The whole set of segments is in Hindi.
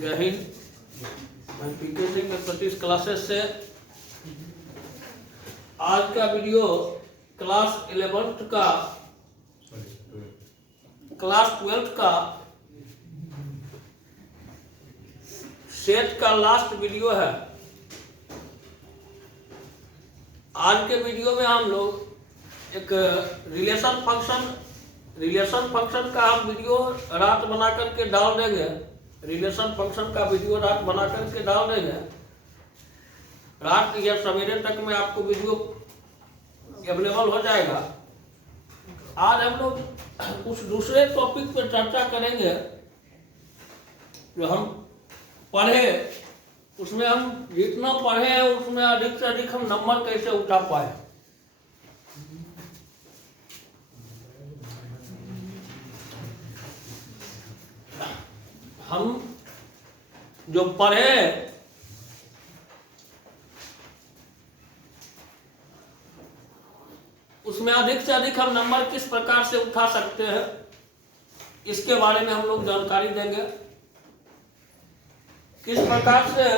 जय हिंद। मैं पीके सिंह प्रैक्टिस क्लासेस से आज का वीडियो क्लास 11th का क्लास 12th का सेट का लास्ट वीडियो है। आज के वीडियो में हम लोग एक रिलेशन फंक्शन का हम वीडियो रात बना करके डाल देंगे। रिलेशन फंक्शन का वीडियो रात बना करके डाल देंगे। रात या सवेरे तक में आपको वीडियो अवेलेबल हो जाएगा। आज हम लोग उस दूसरे टॉपिक पर चर्चा करेंगे जो हम पढ़े, उसमें हम जितना पढ़े हैं उसमें अधिक से अधिक हम नंबर कैसे उठा पाए। हम जो पढ़े उसमें अधिक से अधिक हम नंबर किस प्रकार से उठा सकते हैं, इसके बारे में हम लोग जानकारी देंगे। किस प्रकार से,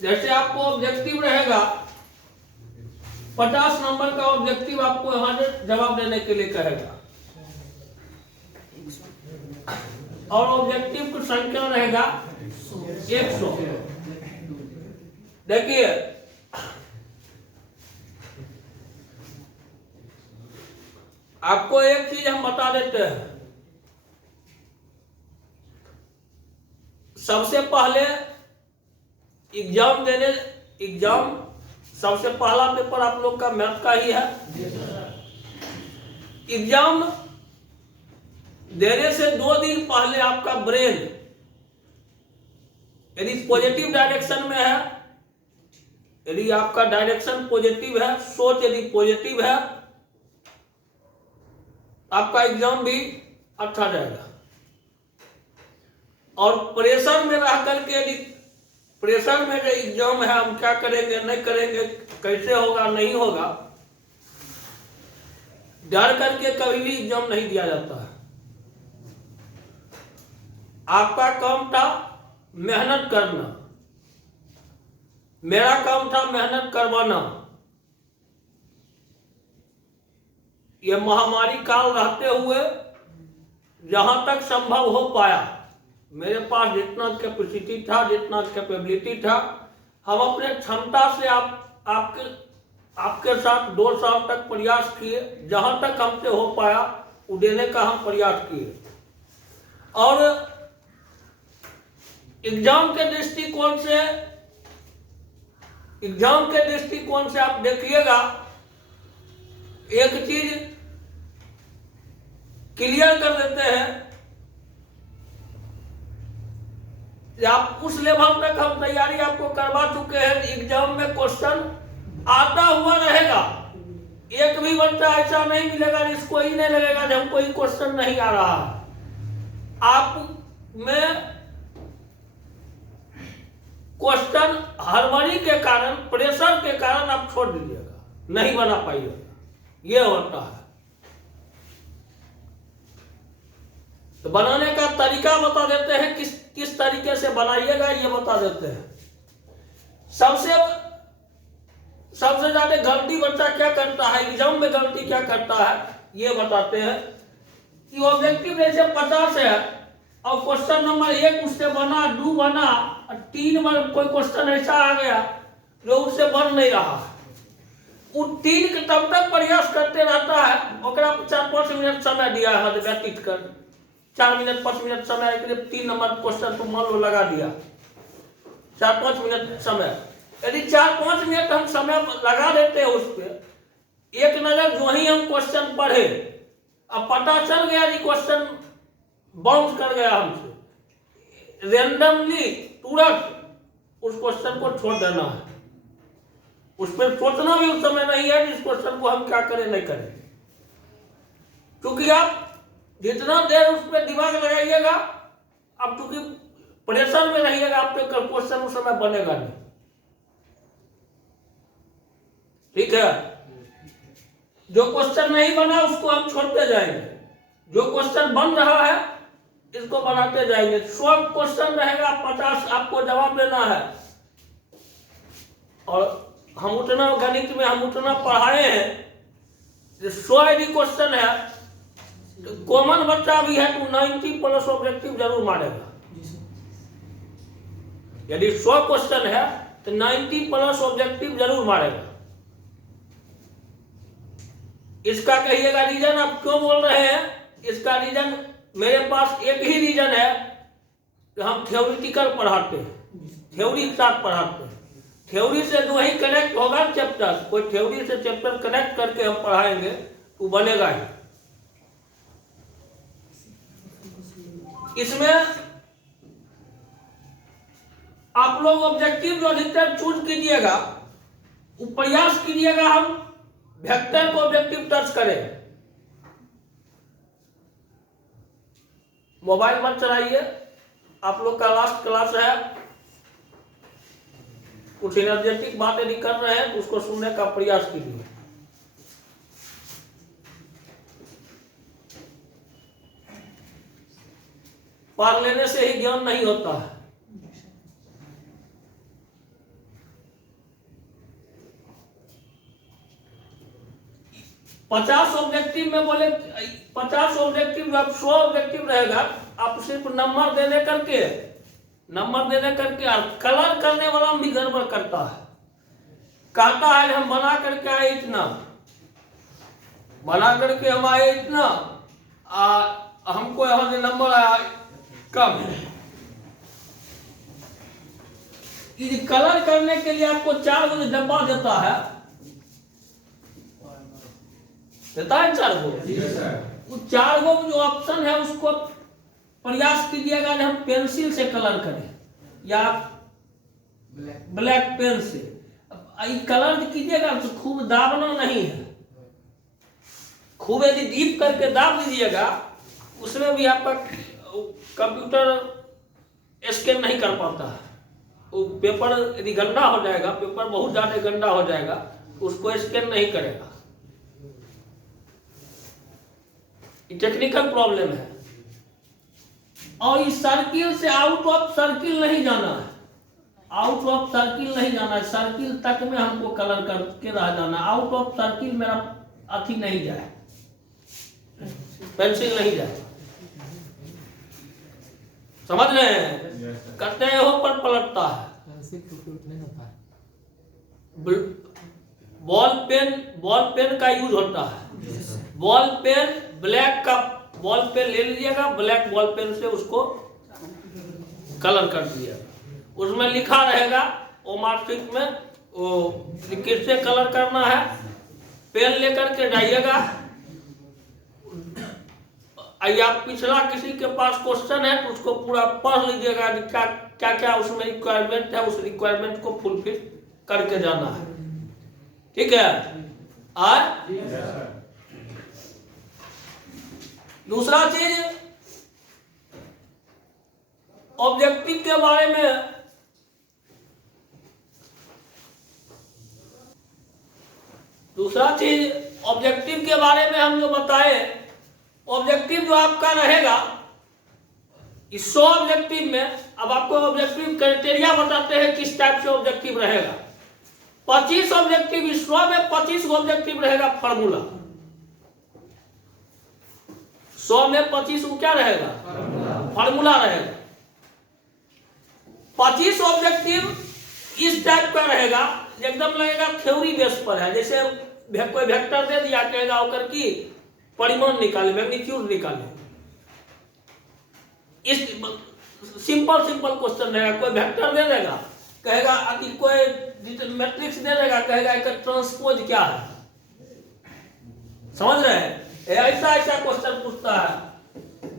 जैसे आपको ऑब्जेक्टिव रहेगा 50 नंबर का ऑब्जेक्टिव आपको यहां जवाब देने के लिए कहेगा और ऑब्जेक्टिव की संख्या रहेगा 100। देखिए आपको एक चीज हम बता देते हैं। सबसे पहले एग्जाम सबसे पहला पेपर आप लोग का मैथ का ही है। एग्जाम देने से 2 दिन पहले आपका ब्रेन यदि पॉजिटिव डायरेक्शन में है, यदि आपका डायरेक्शन पॉजिटिव है, सोच यदि पॉजिटिव है, आपका एग्जाम भी अच्छा जाएगा। और प्रेशर में रह करके, यदि प्रेशर में जो एग्जाम है, हम क्या करेंगे नहीं करेंगे, कैसे होगा नहीं होगा, डर करके कभी भी एग्जाम नहीं दिया जाता है। आपका काम था मेहनत करना, मेरा काम था मेहनत करवाना। ये महामारी काल रहते हुए जहां तक संभव हो पाया, मेरे पास जितना कैपेसिटी था, जितना कैपेबिलिटी था, हम अपने क्षमता से आपके साथ 2 साल तक प्रयास किए। जहां तक हमसे हो पाया वो देने का हम प्रयास किए। और एग्जाम के दृष्टिकोण से आप देखिएगा, एक चीज क्लियर कर देते हैं कि आप उस लेवल तक हम तैयारी आपको करवा चुके हैं। एग्जाम में क्वेश्चन आता हुआ रहेगा। एक भी बच्चा ऐसा नहीं मिलेगा जिसको ही नहीं लगेगा कि हमको ही क्वेश्चन नहीं आ रहा। आप में क्वेश्चन हड़बड़ी के कारण, प्रेशर के कारण आप छोड़ दीजिएगा, नहीं बना पाइएगा। ये होता है। तो बनाने का तरीका बता देते हैं, किस तरीके से बनाइएगा ये बता देते हैं। सबसे ज्यादा गलती बच्चा क्या करता है, एग्जाम में गलती क्या करता है ये बताते हैं कि ऑब्जेक्टिव जैसे 50 है और क्वेश्चन नंबर 1 उससे बना, 2 बना, 3 बार कोई क्वेश्चन ऐसा आ गया जो उससे बन नहीं रहा है। वो 3 के तब तक प्रयास करते रहता है। ओकरा 4-5 मिनट समय दिया है व्यतीत कर, 4 मिनट 5 मिनट समय के लिए 3 नंबर क्वेश्चन को मान लो लगा दिया, 4-5 मिनट समय। यदि 4-5 मिनट हम समय लगा देते हैं उस पर, एक नजर जो ही हम क्वेश्चन पढ़े, अब पता चल गया कि क्वेश्चन बाउंस कर गया हमसे, रेंडमली तुरंत उस क्वेश्चन को छोड़ देना है। उस पर सोचना भी उस समय नहीं है कि इस क्वेश्चन को हम क्या करें नहीं करें। क्योंकि आप जितना देर उस पर दिमाग लगाइएगा, अब क्योंकि प्रेशर में रहिएगा, आप पे क्वेश्चन उस समय बनेगा नहीं। ठीक है। जो क्वेश्चन नहीं बना उसको हम छोड़ते जाएंगे। जो क्वेश्चन बन रहा है इसको बनाते जाएंगे। 100 क्वेश्चन रहेगा, 50 आपको जवाब देना है। और हम उतना गणित में हम उतना पढ़ाए हैं, 100 यदि क्वेश्चन है तो कॉमन बच्चा भी है तो 90 प्लस ऑब्जेक्टिव जरूर मारेगा। यदि 100 क्वेश्चन है तो 90 प्लस ऑब्जेक्टिव जरूर मारेगा। इसका कहिएगा रीजन आप क्यों बोल रहे हैं। इसका रीजन मेरे पास एक ही रीजन है कि हम थ्योरिटिकल पढ़ाते हैं, थ्योरी के साथ पढ़ाते हैं। थ्योरी से जो ही कनेक्ट होगा चैप्टर, कोई थ्योरी से चैप्टर कनेक्ट करके हम पढ़ाएंगे तो बनेगा ही। इसमें आप लोग ऑब्जेक्टिव जो अधिकतर चूज कीजिएगा, वो प्रयास कीजिएगा हम वेक्टर को ऑब्जेक्टिव टच करें। मोबाइल मत चलाइए, आप लोग का लास्ट क्लास है। कुछ एनर्जेटिक बात यदि कर रहे हैं तो उसको सुनने का प्रयास कीजिए। पढ़ लेने से ही ज्ञान नहीं होता है। पचास ऑब्जेक्टिव में बोले 50 ऑब्जेक्टिव, जब 100 ऑब्जेक्टिव रहेगा आप सिर्फ नंबर देने करके कलर करने वाला भी गड़बड़ करता है। कहता है हम बना करके आए इतना, बना करके हम आए इतना, हमको यहाँ से नंबर आया कम। कलर करने के लिए आपको 4 गो डब्बा देता है, 4 गो। वो 4 गो जो ऑप्शन है उसको प्रयास कीजिएगा कि हम पेंसिल से कलर करें या ब्लैक पेन से। कलर कीजिएगा तो खूब दाबना नहीं है, खूब यदि डीप करके दाब दीजिएगा उसमें भी आपका कंप्यूटर स्कैन नहीं कर पाता है। वो पेपर यदि गंदा हो जाएगा, पेपर बहुत ज्यादा गंदा हो जाएगा तो उसको स्कैन नहीं करेगा। टेक्निकल प्रॉब्लम है। और इस सर्किल से आउट ऑफ सर्किल नहीं जाना है, आउट ऑफ सर्किल नहीं जाना है। सर्किल तक में हमको कलर करके रह जाना। आउट ऑफ सर्किल मेरा अथी नहीं जाए, पेंसिल नहीं जाए। समझ रहे हैं। करते हैं हो पर पलटता है। बॉल पेन का यूज होता है। बॉल पेन, ब्लैक का बॉल पेन ले लीजिएगा, ब्लैक बॉल पेन से उसको कलर कर दीजिएगा। उसमें लिखा रहेगा वो मार्कशीट में वो किससे कलर करना है। पेन लेकर के जाइएगा, या पिछला किसी के पास क्वेश्चन है तो उसको पूरा पढ़ लीजिएगा, क्या क्या उसमें रिक्वायरमेंट है, उस रिक्वायरमेंट को फुलफिल करके जाना है। ठीक है। दूसरा चीज ऑब्जेक्टिव के बारे में, ऑब्जेक्टिव के बारे में हम जो बताए, ऑब्जेक्टिव जो आपका रहेगा इस 100 ऑब्जेक्टिव में, अब आपको ऑब्जेक्टिव क्राइटेरिया बताते हैं किस टाइप से ऑब्जेक्टिव रहेगा। 25 ऑब्जेक्टिव, इस 100 में 25 ऑब्जेक्टिव रहेगा फार्मूला। 100 में 25 क्या रहेगा, फार्मूला रहेगा। 25 ऑब्जेक्टिव इस टाइप का रहेगा, एकदम लगेगा थ्योरी बेस पर है। जैसे कोई वेक्टर दे दिया, कहेगा ओकर की परिमाण निकाले, मैग्नीट्यूड निकाले। इस सिंपल क्वेश्चन रहेगा। कोई वेक्टर दे देगा, कहेगा अति कोई मैट्रिक्स दे देगा, कहेगा इसका ट्रांसपोज क्या है। समझ रहे हैं। ऐसा क्वेश्चन पूछता है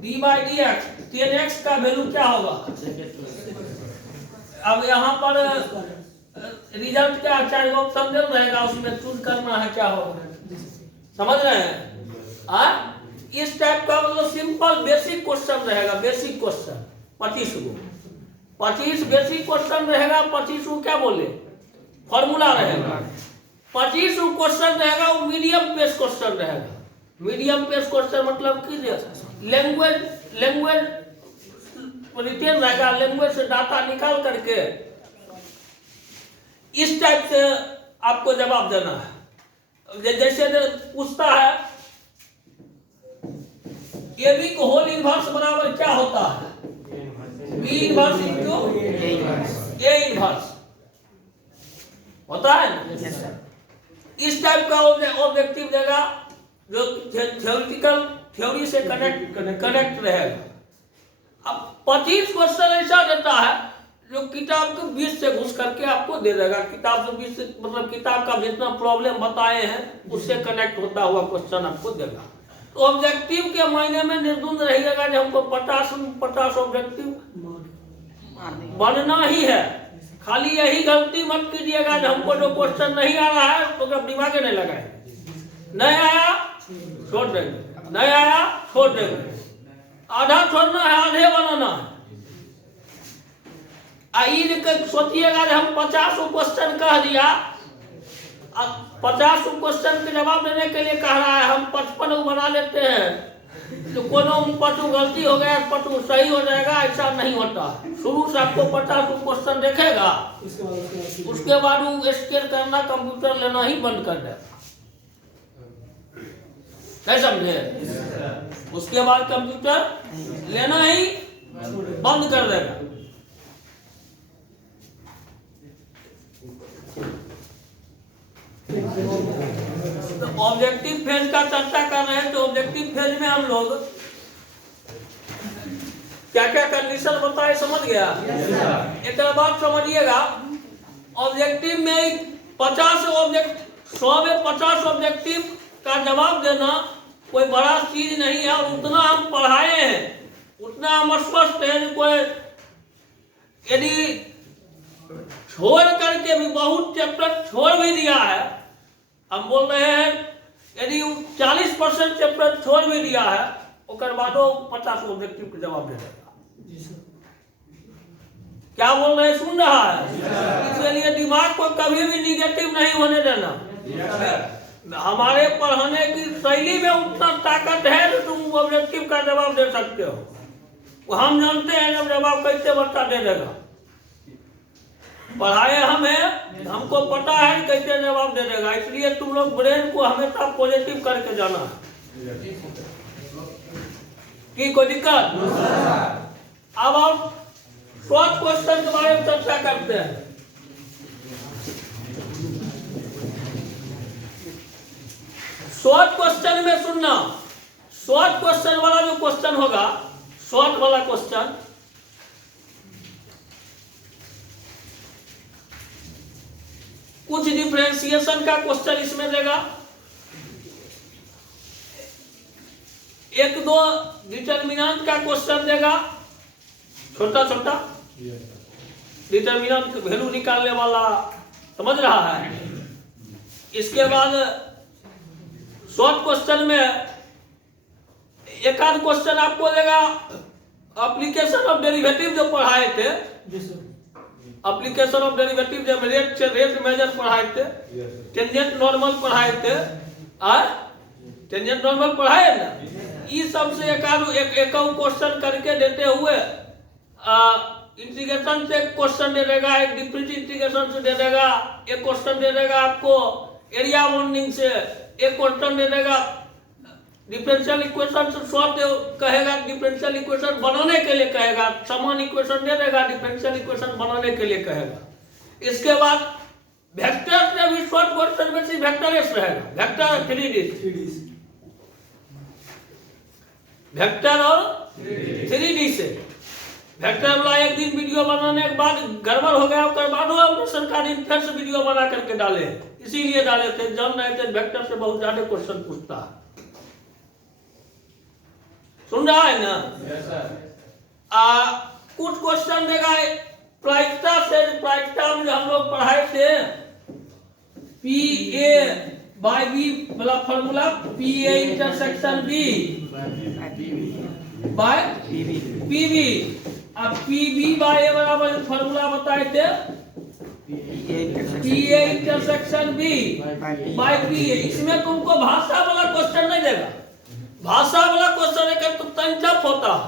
d/dx 10x का वैल्यू क्या होगा। अब यहाँ पर रिजल्ट क्या 4 ऑप्शन दे रहेगा, उसमें चूज करना है क्या होगा। समझ रहे हैं। इस टाइप का मतलब सिंपल बेसिक क्वेश्चन रहेगा। बेसिक क्वेश्चन 25 गो, 25 बेसिक क्वेश्चन रहेगा। 25 को क्या बोले, फॉर्मूला रहेगा। 25 क्वेश्चन रहेगा, वो मीडियम पेस क्वेश्चन रहेगा। मीडियम पेस क्वेश्चन मतलब कि लैंग्वेज रिटेन रहेगा, लैंग्वेज से डाटा निकाल करके इस टाइप से आपको जवाब देना है। जैसे पूछता है ए बी को होल इनवर्स बराबर क्या होता है, B inverse into A inverse होता है ना। इस टाइप का ऑब्जेक्टिव देगा जो थ्योरेटिकल थ्योरी से कनेक्ट रहेगा। अब 25 क्वेश्चन ऐसा देता है जो किताब के बीच से घुस करके आपको दे देगा। किताब के बीच से मतलब किताब का जितना प्रॉब्लम बताए हैं उससे कनेक्ट होता हुआ क्वेश्चन आपको देगा। तो ऑब्जेक्टिव के मायने में निर्द्वंद रहिएगा कि हमको 50 ऑब्जेक्टिव बनना ही है। खाली यही गलती मत कीजिएगा कि हमको जो क्वेश्चन नहीं आ रहा है तो दिमाग नहीं लगाए, नहीं आया छोड़ देंगे, नहीं आया छोड़ देंगे, आधा छोड़ना है आधे बनाना है। सोचिएगा कि हम 50 क्वेश्चन कह दिया, 50 क्वेश्चन के जवाब देने के लिए कह रहा है, हम 55 बना लेते हैं तो कोनो 5 गलती हो गया 5 सही हो जाएगा, ऐसा नहीं होता। शुरू से आपको 50 क्वेश्चन देखेगा, उसके बाद वो स्केल करना कंप्यूटर लेना ही बंद कर देगा, नहीं समझे। उसके बाद कंप्यूटर लेना ही बंद कर देगा। तो ऑब्जेक्टिव फेज का चर्चा कर रहे हैं। तो ऑब्जेक्टिव फेज में हम लोग क्या क्या कंडीशन बताए, समझ गया। एक बात समझिएगा, ऑब्जेक्टिव में 100 में 50 ऑब्जेक्टिव का जवाब देना कोई बड़ा चीज नहीं है। और उतना हम पढ़ाए हैं, उतना हम स्पष्ट है। कोई यदि छोड़ करके भी बहुत चैप्टर छोड़ भी दिया है, हम बोल रहे हैं यदि 40% चैप्टर छोड़ भी दिया है, उसके बाद 50 ऑब्जेक्टिव का जवाब दे देगा। क्या बोल रहे हैं, सुन रहा है। इसलिए दिमाग को कभी भी निगेटिव नहीं होने देना। हमारे पढ़ाने की शैली में उतना ताकत है तो तुम ऑब्जेक्टिव का जवाब दे सकते हो। हम जानते हैं जब जवाब कैसे बच्चा दे देगा। पढ़ाए हमें, हमको पता है कैसे जवाब दे देगा। इसलिए तुम लोग ब्रेन को हमेशा पॉजिटिव करके जाना है। की कोई दिक्कत? अब हम शॉर्ट क्वेश्चन के बारे में चर्चा करते हैं। शॉर्ट क्वेश्चन में सुनना, शॉर्ट क्वेश्चन वाला जो क्वेश्चन होगा, शॉर्ट वाला क्वेश्चन कुछ डिफरेंशिएशन का क्वेश्चन इसमें देगा, 1-2 डिटर्मिनेंट का क्वेश्चन देगा, छोटा छोटा डिटर्मिनेंट वैल्यू निकालने वाला, समझ रहा है। इसके बाद शॉर्ट क्वेश्चन में एक आध क्वेश्चन आपको देगा एप्लीकेशन ऑफ डेरिवेटिव जो पढ़ाए थे, एप्लीकेशन ऑफ डेरिवेटिव जब रेट मेजर पढ़ाए थे, टेंजेंट नॉर्मल पढ़ाए थे, टेंजेंट नॉर्मल पढ़ाए ना, ये सबसे एक क्वेश्चन करके देते हुए इंटीग्रेशन से क्वेश्चन दे देगा, एक डिफरेंस इंटीग्रेशन से दे देगा, एक क्वेश्चन दे देगा आपको एरिया बॉन्डिंग से, एक क्वेश्चन दे देगा डिफरेंशियल इक्वेशन से सॉल्व कहेगा, डिफरेंशियल इक्वेशन बनाने के लिए कहेगा, समान इक्वेशन दे देगा, डिफरेंशियल इक्वेशन बनाने के लिए कहेगा। इसके बाद वेक्टर से भी शॉर्ट क्वेश्चन में सिर्फ वेक्टरलेस रहेगा, वेक्टर 3D, वेक्टर और 3D से। वेक्टर वाला एक दिन वीडियो बनाने के बाद गड़बड़ हो गया, उसके बाद हमने सरकारी फिर से वीडियो बना करके डाले, इसीलिए डाले थे, जान रहे थे वेक्टर से बहुत ज्यादा क्वेश्चन पूछता है। सुन रहा है ना? yes, कुछ क्वेश्चन देगा प्रायिकता से, प्रायिकता में हम लोग पढ़ाए थे PA/B वाला formula, PA intersection B by PB। अब PB/A बराबर फॉर्मूला बताए थे PA intersection B by PA। इसमें तुमको भाषा वाला क्वेश्चन नहीं देगा, भाषा वाला क्वेश्चन है तो तंचप होता है।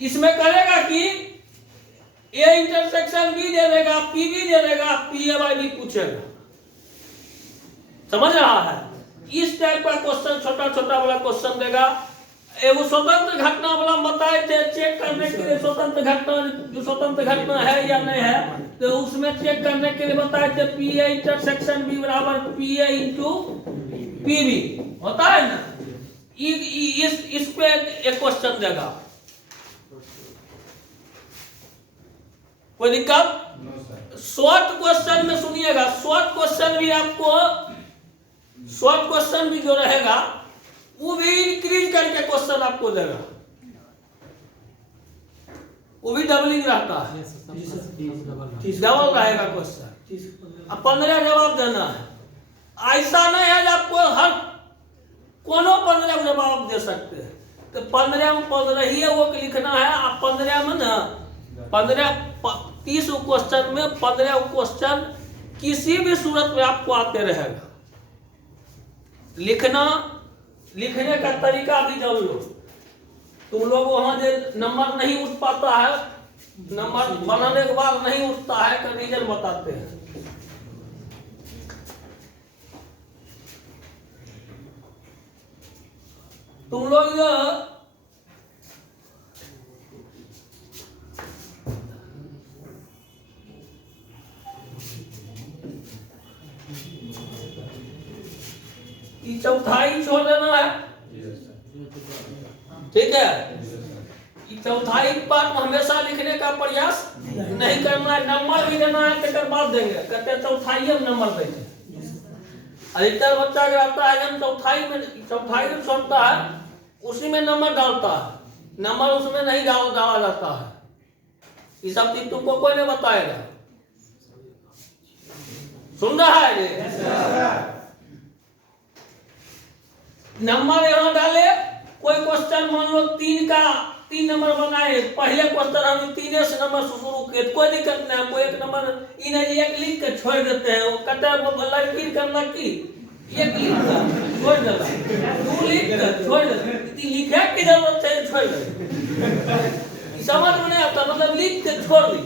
इसमें करेगा कि ए इंटरसेक्शन बी दे देगा, पी बी दे देगा, पी ए बाई बी पूछेगा। समझ रहा है? इस टाइप का क्वेश्चन, छोटा छोटा वाला क्वेश्चन देगा। एगो स्वतंत्र घटना वाला बताए थे, चेक करने के लिए स्वतंत्र घटना है या नहीं है, तो उसमें चेक करने के लिए बताए थे पी ए इंटरसेक्शन बी बराबर P A into P B होता है ना। इस पे एक क्वेश्चन देगा। कोई दिक्कत? शॉर्ट क्वेश्चन में सुनिएगा, शॉर्ट क्वेश्चन भी आपको, शॉर्ट क्वेश्चन भी जो रहेगा वो भी इंक्रीज करके क्वेश्चन आपको देगा, वो भी डबलिंग रहता है, डबल रहेगा क्वेश्चन। अब 15 जवाब देना है। ऐसा नहीं है आपको हर कोनो 15 जवाब दे सकते हैं, तो 15 में 15 ही वो लिखना है। अब 15 में ना 30 क्वेश्चन में 15 क्वेश्चन किसी भी सूरत में आपको आते रहेगा। लिखने का तरीका भी जान लो। तुम लोग वहां जो नंबर नहीं उठ पाता है, नंबर बनाने के बाद नहीं उठता है, का रीजन बताते हैं। तुम लोग जो चौथाई छोड़ देना है, ठीक है? चौथाई पार्ट में हमेशा लिखने का प्रयास नहीं करना है। नंबर भी देना है तो बाद देंगे, कहते चौथाई में नंबर देंगे। अधिकतर बच्चा अगर आता है जब चौथाई में छोड़ता है, उसी में नंबर डालता है, नंबर उसमें नहीं डाला जाता है। ये सब चीज तुमको कोई नहीं बताएगा। सुन रहा है? नंबर यहाँ डाले। कोई क्वेश्चन मान लो 3 नंबर बनाए, पहले क्वेश्चन हम 3 से नंबर से शुरू किए, कोई दिक्कत नहीं। हमको 1 नंबर इन्हें एक लिख के छोड़ देते हैं। वो कहते हैं लड़की करना की 1 लिख कर छोड़ देगा, 2 लिख कर छोड़ देगा, लिखे की जरूरत है, छोड़ दे। समझ में नहीं आता, मतलब लिख के छोड़ दी।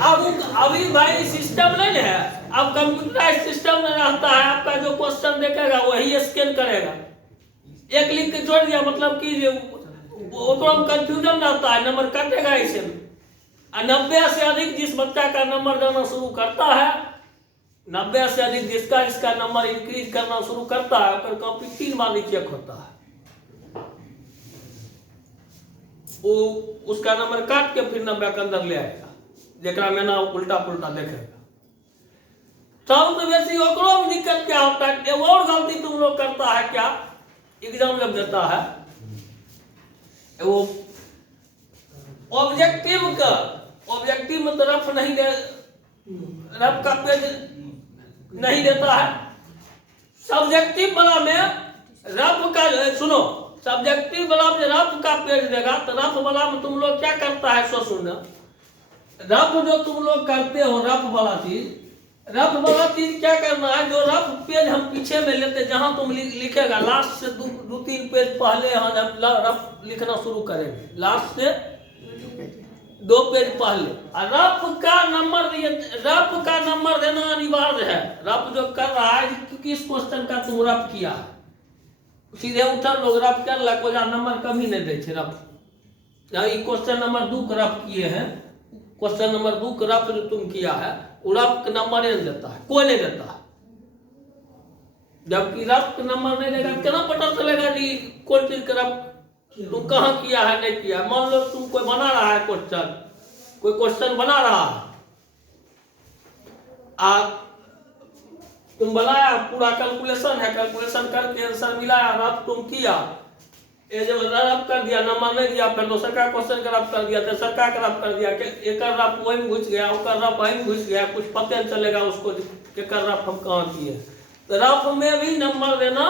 अब अभी भाई सिस्टम नहीं है, अब कंप्यूटराइज सिस्टम में रहता है। आपका जो क्वेश्चन देखेगा वही स्कैन करेगा। 1 लिख के छोड़ दिया मतलब कि कंफ्यूजन रहता है, नंबर कटेगा इसे। 90 से अधिक जिस बच्चा का नंबर देना शुरू करता है, 90 से अधिक जिसका नंबर इंक्रीज करना शुरू करता है, उसका कॉपी 3 बार चेक होता है। वो उसका नंबर काट के फिर 90 के अंदर ले आएगा, जेकरा में ना उल्टा पुल्टा देखेगा। सबसे बेसी ओकरो में दिक्कत क्या होता है, और गलती तुम लोग करता है क्या, एग्जाम जब देता है वो ऑब्जेक्टिव में तो रफ नहीं दे, रफ का पेज नहीं देता है। सब्जेक्टिव वाला में रफ का, सुनो, सब्जेक्टिव वाला में रफ का पेज देगा, तो रफ वाला में तुम लोग क्या करता है सो सुनना। रफ जो तुम लोग करते हो, रफ वाला चीज क्या करना है, जो रफ पेज हम पीछे में लेते, जहां तुम लिखेगा लास्ट से 2-3 पेज पहले हम रफ लिखना शुरू करेंगे, लास्ट से 2 पेज पहले। रफ का नंबर देना अनिवार्य है। रफ जो कर रहा है, किस क्वेश्चन का तुम रफ किया, सीधे उठल लोग रफ कर ला, कोई नंबर कभी नहीं दे छे रफ। क्वेश्चन नंबर 2 का रफ किए हैं, क्वेश्चन नंबर 2 का रफ जो तुम किया है, वो रफ का नंबर नहीं देता है, कोई नहीं देता है। जबकि रफ का नंबर नहीं देगा, क्या पता चलेगा कि कौन चीज का रफ तुम कहाँ किया है, नहीं किया। मान लो तुम कोई बना रहा है क्वेश्चन बना रहा है, तुम बनाया, पूरा कैलकुलेशन है, कैलकुलेशन करके आंसर मिलाया, रफ तुम किया, ये जब रफ कर दिया, नंबर नहीं दिया, फिर दूसरा का क्वेश्चन का रफ कर दिया, तेसर का रफ कर दिया, एक रफ वही में घुस गया, उसका रफ वही में घुस गया, कुछ पता नहीं चलेगा उसको कि रफ हम कहाँ किए। तो रफ में भी नंबर देना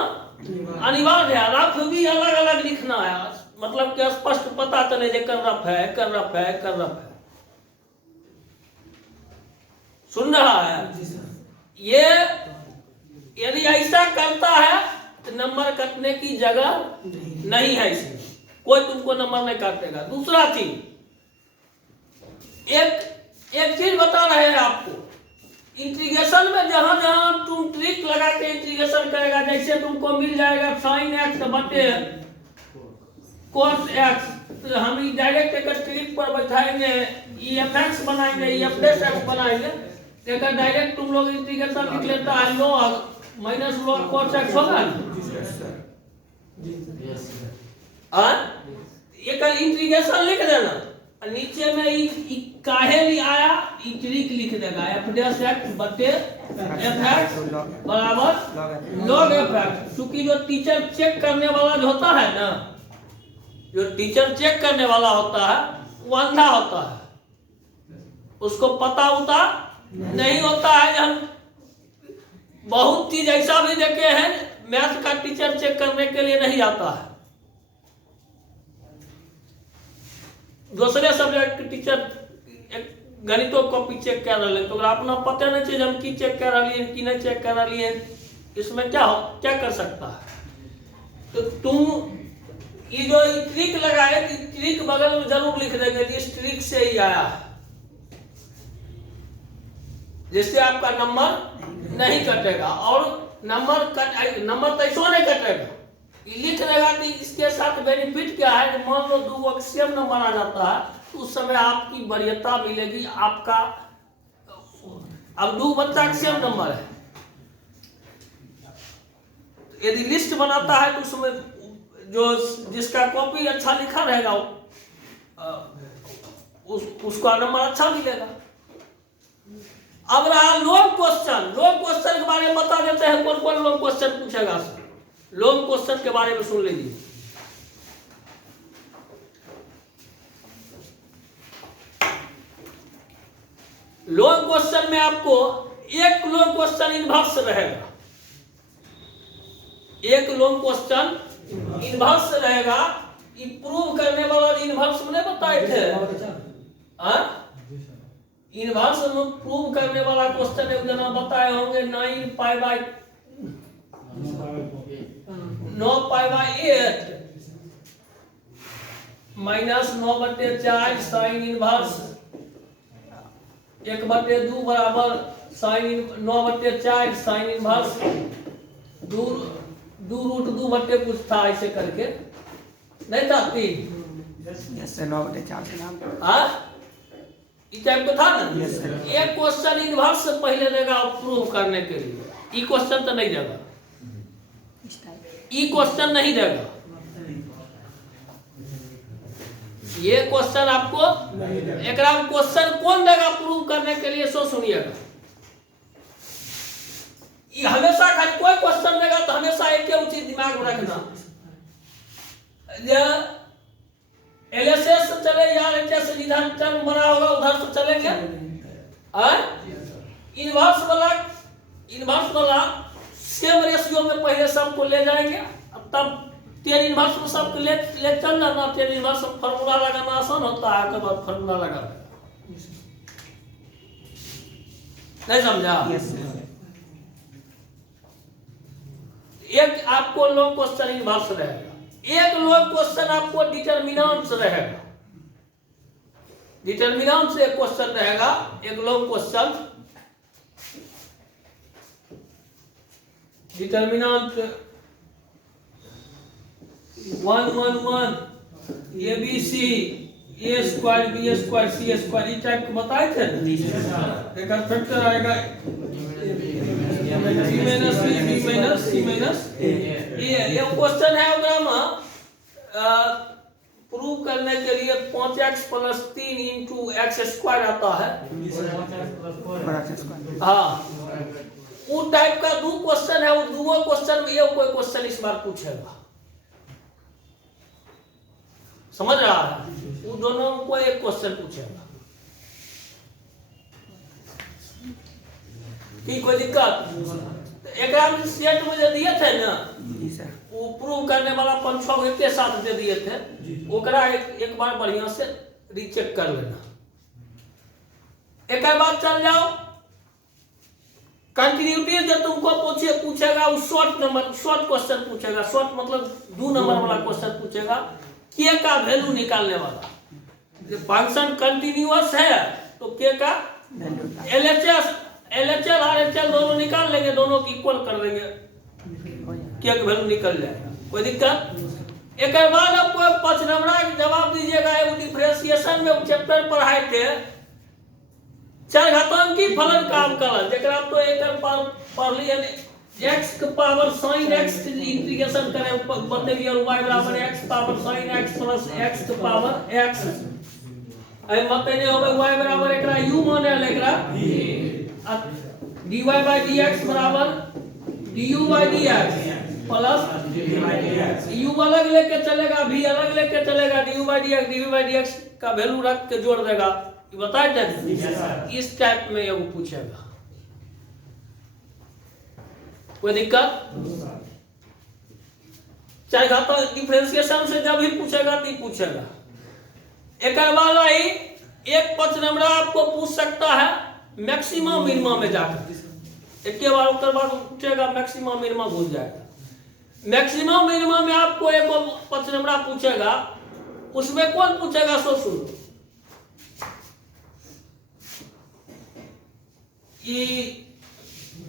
अनिवार्य है। रफ भी अलग अलग लिखना है, मतलब कि स्पष्ट पता चले कर रफ है, कर रफ है, कर रफ है। सुन रहा है? ये यदि ऐसा करता है तो नंबर कटने की जगह नहीं है इसमें। कोई तुमको नंबर नहीं काटेगा। दूसरा चीज, एक चीज बता रहे हैं आपको, इंटीग्रेशन में जहां जहां तुम ट्रिक लगा के इंटीग्रेशन करेगा, जैसे तुमको मिल जाएगा साइन एक्स बटे कॉस एक्स, तो हम डायरेक्ट एक ट्रिक पर बैठाएंगे, ई एफ एक्स बनाएंगे, ई एफ डेस एक्स बनाएंगे, एक डायरेक्ट तुम लोग इंटीग्रेशन लिख लेता है, log minus log cos x होगा ना, एक इंटीग्रेशन लिख देना, नीचे में काहे नहीं आया, ट्रिक लिख देगा, एफ डेस एक्स बटे एफ एक्स बराबर लॉग एफ एक्स। क्योंकि जो टीचर चेक करने वाला जो होता है ना, जो टीचर चेक करने वाला होता है वो अंधा होता है, उसको पता होता नहीं होता है। हम बहुत चीज ऐसा भी देखे हैं, मैथ का टीचर चेक करने के लिए नहीं आता है, दूसरे सब्जेक्ट के टीचर गणितों कॉपी चेक कर रहे हैं, तो अपना पता नहीं चीज हम की चेक कर रही है कि नहीं चेक कर रही है, इसमें क्या कर सकता है। तो तुम ये जो ट्रिक लगाए, ट्रिक बगल में जरूर लिख देंगे, इस ट्रिक से ही आया है, जिससे आपका नंबर नहीं कटेगा। और नंबर तो ऐसा नहीं कटेगा, लिख देगा कि इसके साथ बेनिफिट क्या है। मान लो 2 सेम नंबर आ जाता है, तो उस समय आपकी वरीयता मिलेगी आपका। अब 2 बच्चा सेम नंबर है, यदि लिस्ट बनाता है तो उसमें जो जिसका कॉपी अच्छा लिखा रहेगा उसका नंबर अच्छा मिलेगा। अब रहा लॉन्ग क्वेश्चन, लॉन्ग क्वेश्चन के बारे में बता देते हैं, कौन कौन लॉन्ग क्वेश्चन पूछेगा। लॉन्ग क्वेश्चन के बारे में सुन लीजिए। लॉन्ग क्वेश्चन में आपको एक लॉन्ग क्वेश्चन इनवर्स रहेगा, एक लॉन्ग क्वेश्चन इनवर्स रहेगा। प्रूव करने वाला इनवर्स में बताए थे, इनवर्स में प्रूव करने वाला क्वेश्चन एक जना बताए होंगे, 9 pi by 8 minus 9/4 sine inverse 1/2 बराबर साइन 9/4 साइन इनवर्स 2√2 कुछ था, ऐसे करके नहीं था 3 9/4 से नाम इस टाइप का था ना। एक क्वेश्चन इनवर्स से पहले देगा प्रूव करने के लिए, ई क्वेश्चन तो नहीं देगा, ई क्वेश्चन नहीं देगा, ये क्वेश्चन आपको एक क्वेश्चन कौन देगा प्रूव करने के लिए, सो सुनिएगा। ये हमेशा खाली कोई क्वेश्चन देगा तो हमेशा एक ही चीज दिमाग में रखना, एलएसएस से चले या एचएस जिधर टर्म बना होगा उधर से चलेंगे। इनवर्स वाला सेम रेशियो में पहले सबको ले जाएंगे, तब टेन इनवर्स में सबको ले चल जाना। टेन इनवर्स फॉर्मूला लगाना आसान होता है, उसके बाद फॉर्मूला लगा नहीं समझा। एक आपको लॉन्ग क्वेश्चन इनवर्स रहेगा, एक लॉन्ग क्वेश्चन आपको डिटरमिनेंट रहेगा, डिटरमिनेंट से एक क्वेश्चन रहेगा, एक long question determinant 1 1 1 ABC A square B square C square इस टाइप के बताए थे। एक फैक्टर आएगा C माइनस C माइनस ये क्वेश्चन है में प्रूव करने के लिए 5x + 3 × x स्क्वायर आता है। हाँ, वो टाइप का 2 क्वेश्चन है, वो 2 क्वेश्चन में ये कोई क्वेश्चन इस बार पूछेगा, समझ रहा है। वो दोनों को एक क्वेश्चन पूछेगा कि कोई दिक्कत। एक सेट में जो दिए थे ना, वो प्रूव करने वाला 5-6 एक के साथ दे दिए थे, ओकरा एक बार बढ़िया से रीचेक कर लेना। एक बार चल जाओ, कंटिन्यूटी जो तुमको पूछेगा वो शॉर्ट क्वेश्चन पूछेगा। शॉर्ट मतलब 2 नंबर वाला क्वेश्चन पूछेगा। के का वैल्यू निकालने वाला। फंक्शन कंटिन्यूअस है तो के का LHS RHS दोनों निकाल लेंगे, दोनों की इक्वल कर देंगे, के का वैल्यू निकल जाएगा, कोई दिक्कत। एक बाद आपको 5 नंबर का जवाब दीजिएगा। एगो डिफरेंशिएशन में चैप्टर पढ़ाए थे चरघातांकी फलन काम करल, जेकरा तो एक पढ़ लिए x के पावर sin x इंटीग्रेशन करे बतेलिए, और y बराबर x power sin x plus x के पावर x आई बतेने होबे y बराबर एकरा u माने लेकरा dy by dx बराबर du by dx plus u अलग लेके चलेगा, v अलग लेके चलेगा, du by dx का वैल्यू रख के जोड़ देगा। ये बताए थे इस टाइप में ये पूछेगा, कोई दिक्कत। चाहे घाता डिफरेंशिएशन से जब भी पूछेगा तो पूछेगा। एक वाला ही एक 5 नंबर आपको पूछ सकता है मैक्सिमम मिनिमम में जाकर, एक बार उत्तर बाद पूछेगा मैक्सिमम मिनिमम भूल जाएगा। मैक्सिमम मिनिमम में आपको एक 5 नंबर पूछेगा, उसमें कौन पूछेगा सो सुनो।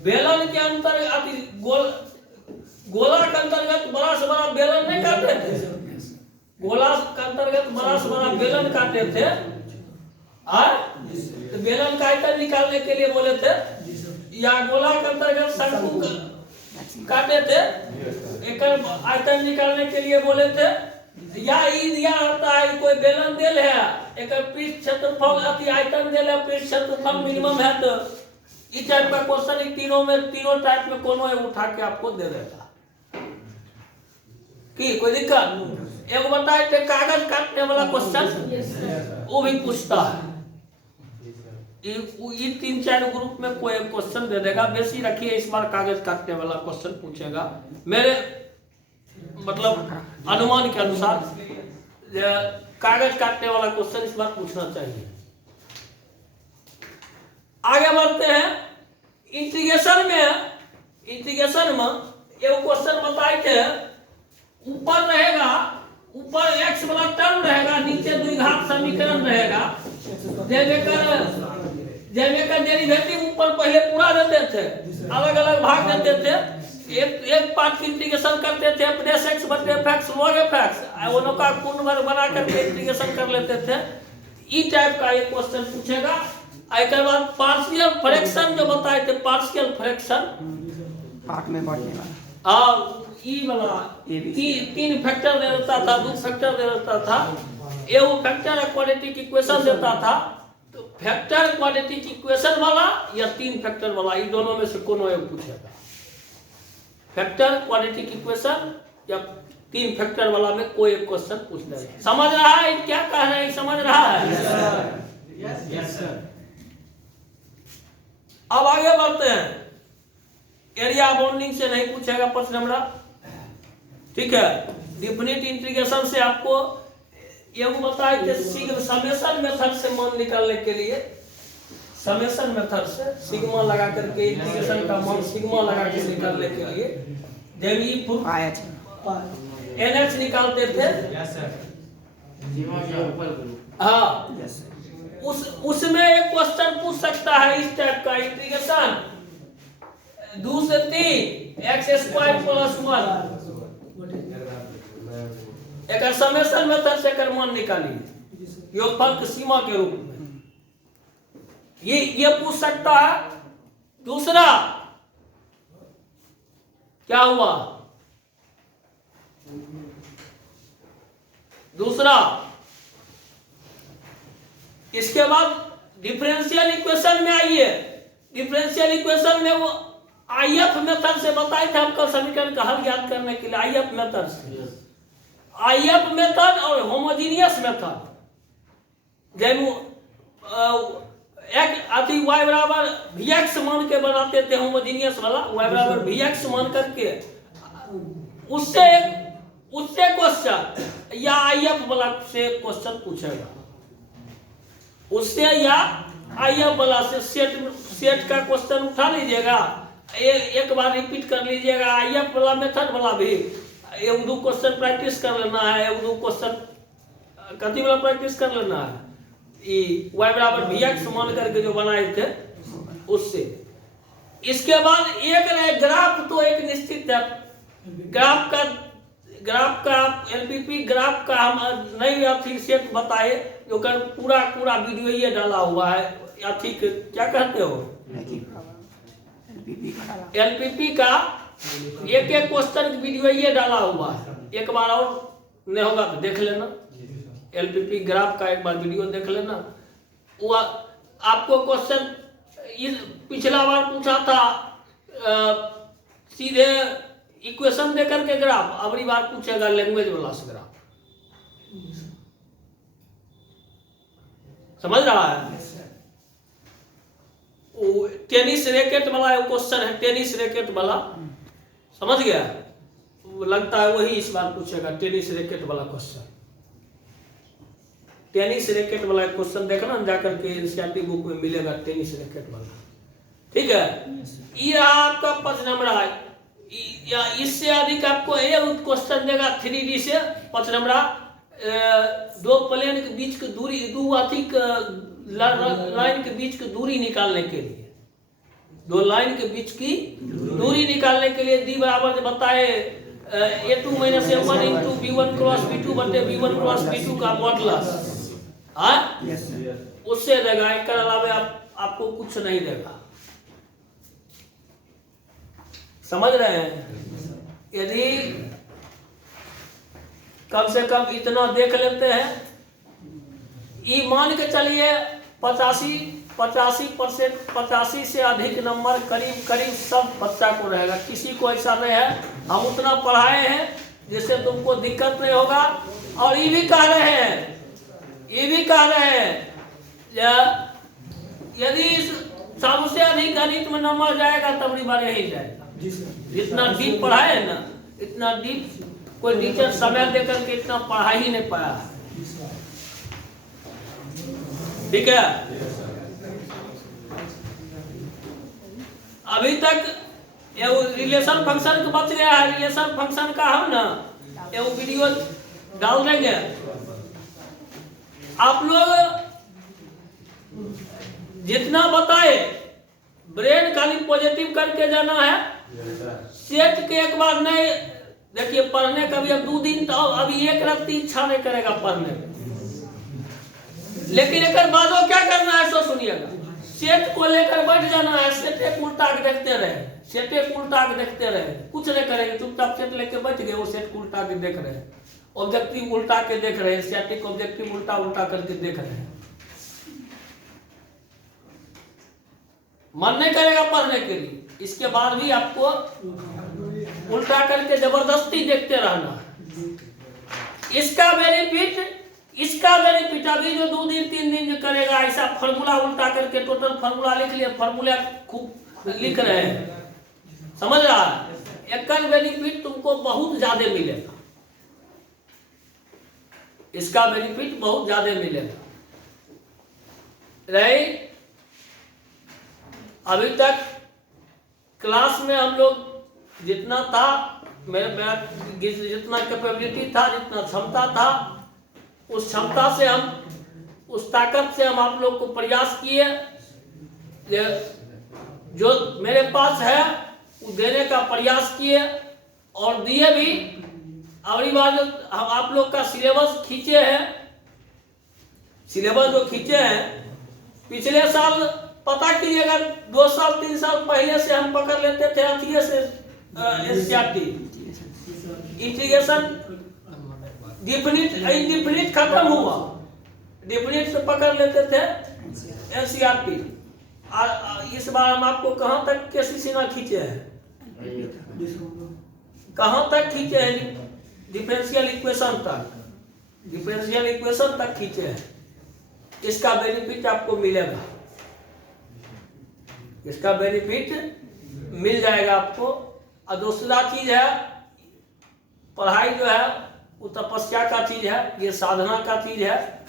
बेलन के अंतर्गत गोला के अंतर्गत बड़ा से बड़ा बेलन नहीं काटते थे, गोला के अंतर्गत बड़ा से बड़ा बेलन काटते थे, तो बेलन का आयतन निकालने के लिए बोले थे, या गोला के अंतर्गत शंकु काटे थे, एक आयतन निकालने के लिए बोले थे, या दिया होता है कोई बेलन देल है, एक पृष्ठ क्षेत्रफल अति आयतन देल है, पृष्ठ क्षेत्रफल मिनिमम है, तो इस टाइप का क्वेश्चन तीनों टाइप में कोनो एक उठा के आपको दे देगा कि कोई दिक्कत। एक बताए थे कागज काटने वाला क्वेश्चन, वो भी पूछता है। ये 3-4 ग्रुप में कोई क्वेश्चन दे देगा, बेसी रखिए इस बार कागज काटने वाला क्वेश्चन पूछेगा, मेरे मतलब अनुमान के अनुसार कागज काटने वाला क्वेश्चन इस बार पूछना चाहिए। आगे बढ़ते हैं। इंटीग्रेशन में एक क्वेश्चन बताए थे, ऊपर रहेगा, ऊपर x वाला टर्म रहेगा, नीचे द्विघात समीकरण रहेगा, जैमेकर डेरिवेटिव ऊपर पहले पूरा देते थे, अलग अलग भाग देते थे, एक पार्ट की इंटीग्रेशन करते थे, प्लस x बटे f log f, दोनों का पूर्ण वर्ग बना करके इंटीग्रेशन कर लेते थे। ई टाइप का एक क्वेश्चन पूछेगा। एक बाद पार्शियल फ्रैक्शन जो बताए थे, पार्शियल फ्रैक्शन पार्ट में बांटने वाला, ई वाला 3 फैक्टर दे देता था, 2 फैक्टर दे देता था, एगो फैक्टर क्वाड्रेटिक इक्वेशन देता था, तो फैक्टर क्वाड्रेटिक इक्वेशन वाला या 3 फैक्टर वाला, इन दोनों में से कोनो एक पूछेगा। फैक्टर क्वाड्रेटिक इक्वेशन या 3 फैक्टर वाला में कोई एक क्वेश्चन पूछ लेगा। समझ रहा है क्या कह रहे हैं, समझ रहा है? Yes sir. अब आगे बढ़ते हैं। एरिया बाउंडिंग से नहीं पूछेगा 5 नंबर, ठीक है। डिफिनिट इंटीग्रेशन से आपको ये बताए थे, समेशन मेथड से मान निकालने के लिए, समेशन मेथड से सिग्मा लगा करके इंटीग्रेशन का मान सिग्मा लगा के निकालने के लिए NH निकालते थे। हाँ, उसमें एक क्वेश्चन पूछ सकता है इस टाइप का, इंटीग्रेशन 2 से 3 x² + 1, एक समेशन मेथड से कर मान निकालिए योगफल की सीमा के रूप में, ये पूछ सकता है। दूसरा क्या हुआ, दूसरा इसके बाद डिफरेंशियल इक्वेशन में आइए। डिफरेंशियल इक्वेशन में वो IF मेथड से बताए थे हम कल, समीकरण का हल ज्ञात करने के लिए IF मेथड से, IF मेथड और होमोजीनियस मेथड, जब एक अति y बराबर Vx मान के बनाते थे होमोजीनियस वाला, y बराबर Vx मान करके उससे क्वेश्चन या IF वाला से क्वेश्चन पूछेगा, उससे या IF वाला से सेट का क्वेश्चन उठा लीजिएगा, एक बार रिपीट कर लीजिएगा। IF वाला मेथड वाला भी 1-2 क्वेश्चन प्रैक्टिस कर लेना है, 1-2 क्वेश्चन कथी वाला प्रैक्टिस कर लेना है, y बराबर vx मान करके जो बनाए थे उससे। इसके बाद एक रहे ग्राफ, तो एक निश्चित है ग्राफ का एलपीपी ग्राफ का हम नहीं अथी सेट बताए, जो कर पूरा वीडियो ये डाला हुआ है अथी क्या कहते हो एलपीपी का एक क्वेश्चन वीडियो ये डाला हुआ है। एक बार और नहीं होगा तो देख लेना, एलपीपी ग्राफ का एक बार वीडियो देख लेना। वो आपको क्वेश्चन पिछला बार पूछा था सीधे इक्वेशन देकर के ग्राफ, अगली बार पूछेगा लैंग्वेज वाला से ग्राफ। समझ रहा है? वो टेनिस रैकेट वाला क्वेश्चन है, टेनिस रैकेट वाला, समझ गया? लगता है वही इस बार पूछेगा टेनिस रैकेट वाला क्वेश्चन। टेनिस रैकेट वाला क्वेश्चन देखना जाकर के एनसीईआरटी बुक में मिलेगा टेनिस रैकेट वाला, ठीक है? ये आपका 5 नंबर या इससे अधिक आपको ये क्वेश्चन देगा 3D से 5 नंबर, दो प्लेन के बीच की दूरी, दो अधिक लाइन के बीच की दूरी निकालने के लिए, दो लाइन के बीच की दूरी निकालने के लिए डी बराबर जो बताए a2 - a1 × b1 cross b2 बटे b1 क्रॉस b2 का मॉडुलस, उससे देगा। इसके अलावा आपको कुछ नहीं देगा। समझ रहे हैं? यदि कम से कम इतना देख लेते हैं, ये मान के चलिए 85% 85 से अधिक नंबर करीब सब बच्चा को रहेगा। किसी को ऐसा नहीं है, हम उतना पढ़ाए हैं जिससे तुमको दिक्कत नहीं होगा। और ये भी कह रहे हैं यदि सबसे अधिक गणित में नंबर जाएगा तब बार यही जाएगा। जितना डीप पढ़ाए है ना, इतना डीप कोई टीचर समय देकर के इतना पढ़ा ही नहीं पाया, ठीक है? अभी तक ये रिलेशन फंक्शन का बच गया है। रिलेशन फंक्शन का हम ना ये वीडियो डाल देंगे। आप लोग जितना बताए ब्रेन खाली पॉजिटिव करके जाना है। सेट के एक बार नहीं देखिए, पढ़ने का भी अब 2 दिन तो अभी एक रत्ती इच्छा नहीं करेगा पढ़ने में, लेकिन एक बाद क्या करना है तो सुनिएगा। सेट को लेकर बैठ जाना है, सेट एक उल्टा के देखते रहे, सेट एक उल्टा के देखते रहे, कुछ नहीं करेंगे, चुपचाप सेट लेके बैठ गए, वो सेट उल्टा के देख रहे हैं, ऑब्जेक्टिव उल्टा के देख रहे हैं, स्टैटिक ऑब्जेक्टिव उल्टा करके देख रहे हैं। मन नहीं करेगा पढ़ने के लिए, इसके बाद भी आपको उल्टा करके जबरदस्ती देखते रहना। इसका बेनिफिट अभी जो 2 दिन 3 दिन जो करेगा, ऐसा फार्मूला उल्टा करके टोटल फार्मूला लिख लिया, फार्मूला खूब लिख रहे हैं, समझ रहा है? एक बेनिफिट तुमको बहुत ज्यादा मिलेगा, इसका बेनिफिट बहुत ज्यादा मिलेगा। रही अभी तक क्लास में हम लोग जितना था, मेरा जितना कैपेबिलिटी था, जितना क्षमता था, उस क्षमता से हम, उस ताकत से हम आप लोग को प्रयास किए, जो मेरे पास है वो देने का प्रयास किए और दिए भी। अगली बार जो हम आप लोग का सिलेबस खींचे हैं, सिलेबस जो खींचे हैं पिछले साल, पता कीजिएगा 2 साल 3 साल पहले से हम पकड़ लेते थे अथिये से एनसीईआरटी इंटीग्रेशन डिफिनिट खत्म हुआ, डिफिनिट से पकड़ लेते थे एनसीईआरटी। इस बार हम आपको कहां तक केसीसी ना खींचे हैं, कहां तक खींचे हैं? डिफरेंशियल इक्वेशन तक खींचे हैं। इसका बेनिफिट आपको मिलेगा, इसका बेनिफिट मिल जाएगा आपको। और दूसरा चीज है, पढ़ाई जो है वो तपस्या का चीज है, ये साधना का चीज है।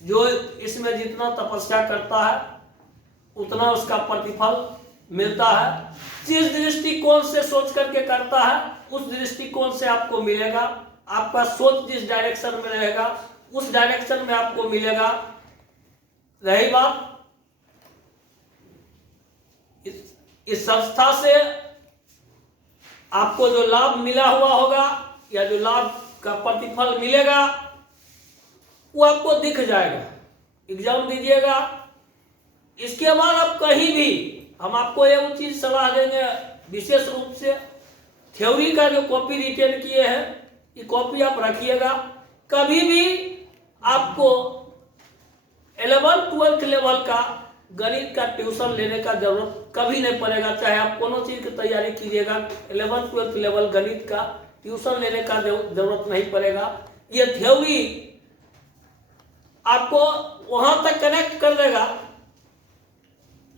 जो इसमें जितना तपस्या करता है उतना उसका प्रतिफल मिलता है। जिस दृष्टिकोण से सोच करके करता है उस दृष्टिकोण से आपको मिलेगा। आपका सोच जिस डायरेक्शन में रहेगा उस डायरेक्शन में आपको मिलेगा। रही बात इस संस्था से आपको जो लाभ मिला हुआ होगा या जो लाभ का प्रतिफल मिलेगा वो आपको दिख जाएगा। एग्जाम दीजिएगा, इसके बाद आप कहीं भी, हम आपको ये उचित सलाह देंगे विशेष रूप से थ्योरी का जो कॉपी रिटेन किए हैं ये कॉपी आप रखिएगा। कभी भी आपको 11-12 लेवल का गणित का ट्यूशन लेने का जरूरत कभी नहीं पड़ेगा। चाहे आप कोनो चीज की तैयारी कीजिएगा, 11-12 लेवल गणित का ट्यूशन लेने का जरूरत नहीं पड़ेगा। ये थ्योरी आपको वहां तक कनेक्ट कर देगा।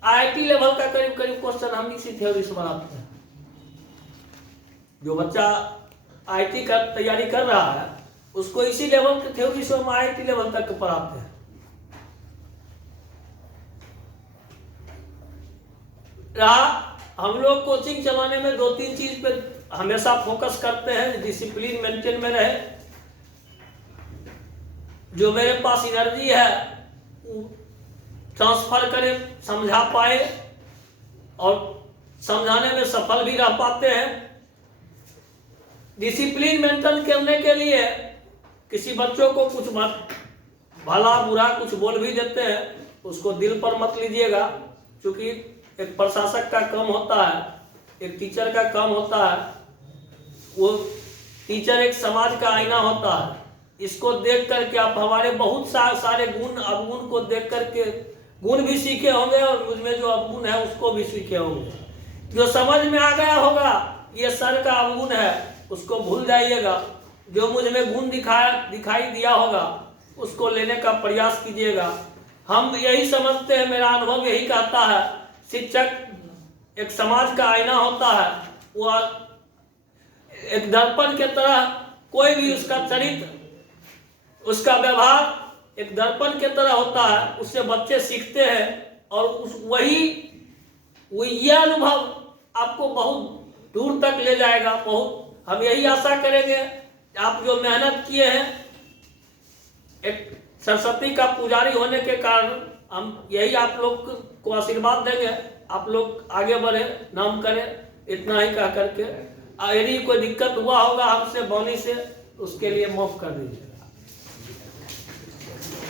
आईआईटी लेवल का करीब करीब क्वेश्चन हम इसी थ्योरी से बनाते हैं। जो बच्चा आईआईटी का तैयारी कर रहा है उसको इसी लेवल की थ्योरी से हम आईआईटी लेवल तक पढ़ाते हैं। हम लोग कोचिंग चलाने में 2-3 चीज पे हमेशा फोकस करते हैं। डिसिप्लिन मेंटेन में रहे, जो मेरे पास एनर्जी है ट्रांसफर करें, समझा पाए और समझाने में सफल भी रह पाते हैं। डिसिप्लिन मेंटेन करने के लिए किसी बच्चों को कुछ भला बुरा कुछ बोल भी देते हैं, उसको दिल पर मत लीजिएगा, क्योंकि एक प्रशासक का काम होता है, एक टीचर का काम होता है। वो टीचर एक समाज का आईना होता है। इसको देख करके आप हमारे बहुत सारे गुण अवगुण को देख करके गुण भी सीखे होंगे और मुझमें जो अवगुण है उसको भी सीखे होंगे। जो समझ में आ गया होगा ये सर का अवगुण है उसको भूल जाइएगा। जो मुझ में गुण दिखाई दिया होगा उसको लेने का प्रयास कीजिएगा। हम यही समझते हैं, मेरा अनुभव यही कहता है, शिक्षक एक समाज का आईना होता है। वो एक दर्पण के तरह, कोई भी उसका चरित्र, उसका व्यवहार एक दर्पण के तरह होता है, उससे बच्चे सीखते हैं और यह अनुभव आपको बहुत दूर तक ले जाएगा। हम यही आशा करेंगे, आप जो मेहनत किए हैं, एक सरस्वती का पुजारी होने के कारण हम यही आप लोग को आशीर्वाद देंगे, आप लोग आगे बढ़े, नाम करें, इतना ही कह करके यदि कोई दिक्कत हुआ होगा हमसे वाणी से, उसके लिए माफ कर दीजिए।